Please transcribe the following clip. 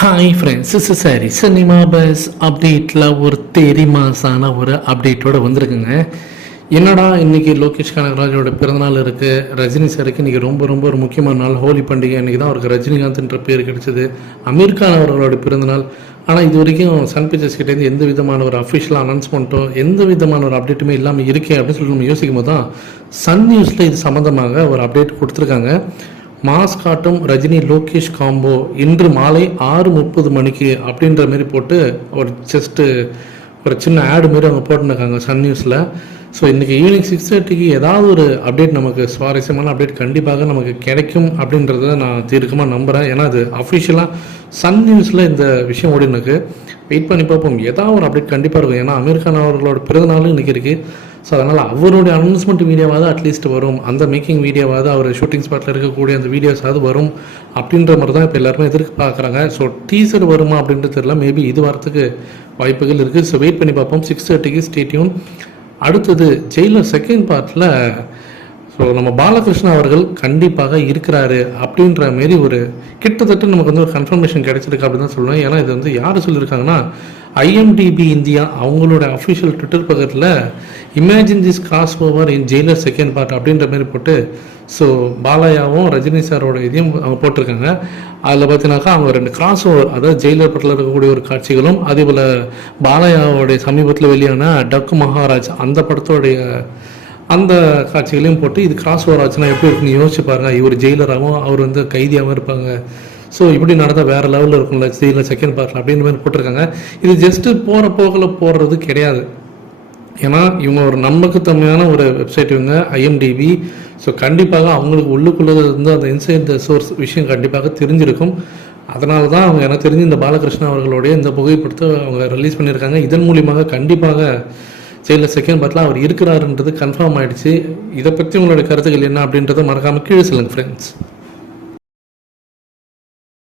Hi friends, சரி cinema bus அப்டேட்டில் ஒரு தேரி மாசான ஒரு அப்டேட்டோடு வந்திருக்குங்க. என்னடா இன்றைக்கி லோகேஷ் கனகராஜோட பிறந்தநாள் இருக்குது. ரஜினி சாருக்கு இன்றைக்கி ரொம்ப ரொம்ப ஒரு முக்கியமான நாள், ஹோலி பண்டிகை. அன்றைக்கி தான் அவருக்கு ரஜினிகாந்த்ன்ற பேர் கிடைச்சிது. அமீர் கான் அவர்களோட பிறந்தநாள். ஆனால் இது வரைக்கும் சன் பிக்சர்ஸ் கிட்டேருந்து எந்த விதமான ஒரு அஃபிஷியல் அனௌன்ஸ்மெண்ட்டோ எந்த விதமான ஒரு அப்டேட்டுமே இல்லாமல் இருக்கே அப்படின்னு சொல்லி நம்ம யோசிக்கும் போது தான் சன் நியூஸில் இது சம்மந்தமாக ஒரு அப்டேட் கொடுத்துருக்காங்க. மாஸ் காட்டும் ரஜினி லோகேஷ் காம்போ இன்று மாலை 6:30 மணிக்கு அப்படின்ற மாரி போட்டு ஒரு ஒரு சின்ன ஆடு மாரி அவங்க போட்டுருக்காங்க சன் நியூஸில். ஸோ இன்றைக்கி ஈவினிங் 6:30க்கு ஏதாவது ஒரு அப்டேட், நமக்கு சுவாரஸ்யமான அப்டேட் கண்டிப்பாக நமக்கு கிடைக்கும் அப்படின்றத நான் தீர்க்கமாக நம்புகிறேன். ஏன்னா அது அஃபிஷியலாக சன் நியூஸில் இந்த விஷயம் ஓடினுக்கு. வெயிட் பண்ணி பார்ப்போம், ஏதாவது ஒரு அப்டேட் கண்டிப்பாக இருக்கும். ஏன்னா அமீர் கான் அவர்களோட பிறந்தநாளும் இன்றைக்கி இருக்குது. ஸோ அதனால் அவருடைய அனௌன்ஸ்மெண்ட் வீடியோவாவது அட்லீஸ்ட் வரும், அந்த மேக்கிங் வீடியோவாவது, அவர் ஷூட்டிங் ஸ்பாட்டில் இருக்கக்கூடிய அந்த வீடியோஸாவது வரும் அப்படின்ற மாதிரி தான் இப்போ எல்லாருமே எதிர்பார்க்குறாங்க. ஸோ டீசர் வருமா அப்படின்றது தெரியல, மேபி இது வரத்துக்கு வாய்ப்புகள் இருக்குது. ஸோ வெயிட் பண்ணி பார்ப்போம். 6:30க்கு ஸ்டே டியூன். அடுத்தது ஜெயிலர் செகண்ட் பார்ட்டில் ஸோ நம்ம பாலகிருஷ்ணா அவர்கள் கண்டிப்பாக இருக்கிறாரு அப்படின்ற மாரி ஒரு கிட்டத்தட்ட நமக்கு வந்து ஒரு கன்ஃபர்மேஷன் கிடைச்சிருக்கு அப்படின்னு தான் சொல்லுவேன். ஏன்னா இது வந்து யார் சொல்லியிருக்காங்கன்னா, IMDb இந்தியா அவங்களோட அஃபிஷியல் ட்விட்டர் பக்கத்தில் imagine this cross over in Jailer second part அப்படின்ற மாதிரி போட்டு, ஸோ பாலையாவும் ரஜினி சாரோட இதையும் அவங்க போட்டிருக்காங்க. அதில் பார்த்தீங்கன்னாக்கா அவங்க 2 கிராஸ் ஓவர், அதாவது ஜெயிலர் படத்தில் இருக்கக்கூடிய ஒரு காட்சிகளும், அதே போல் பாலையாவோடைய சமீபத்தில் வெளியான டக் மகாராஜ் அந்த படத்தோடைய அந்த காட்சிகளையும் போட்டு இது கிராஸ் ஓவர் ஆச்சுன்னா எப்படி இருக்குன்னு யோசிச்சு பாருங்கள். இவர் ஜெயிலராகவும் அவர் வந்து கைதியாகவும் இருப்பாங்க. ஸோ இப்படி நடந்தால் வேறு லெவலில் இருக்கும்ல ஜெயிலர் செகண்ட் பார்ட்டில் அப்படின்ற மாதிரி போட்டிருக்காங்க. இது ஜஸ்ட்டு போகிற போக்கில் போடுறது கிடையாது. ஏன்னா இவங்க ஒரு நம்பகத்தன்மையான ஒரு வெப்சைட், இவங்க IMDb. ஸோ கண்டிப்பாக அவங்களுக்கு உள்ளுக்குள்ளே இருந்து அந்த இன்சைட் த சோர்ஸ் விஷயம் கண்டிப்பாக தெரிஞ்சிருக்கும். அதனால தான் அவங்க எனக்கு தெரிஞ்சு இந்த பாலகிருஷ்ணா அவர்களுடைய இந்த புகைப்படத்தை அவங்க ரிலீஸ் பண்ணியிருக்காங்க. இதன் மூலியமாக கண்டிப்பாக ஜெயிலர் செகண்ட் பார்ட்டில் அவர் இருக்கிறாருன்றது கன்ஃபார்ம் ஆகிடுச்சு. இதை பற்றி உங்களோட கருத்துக்கள் என்ன அப்படின்றத மறக்காமல் கீழே சொல்லுங்கள் ஃப்ரெண்ட்ஸ்.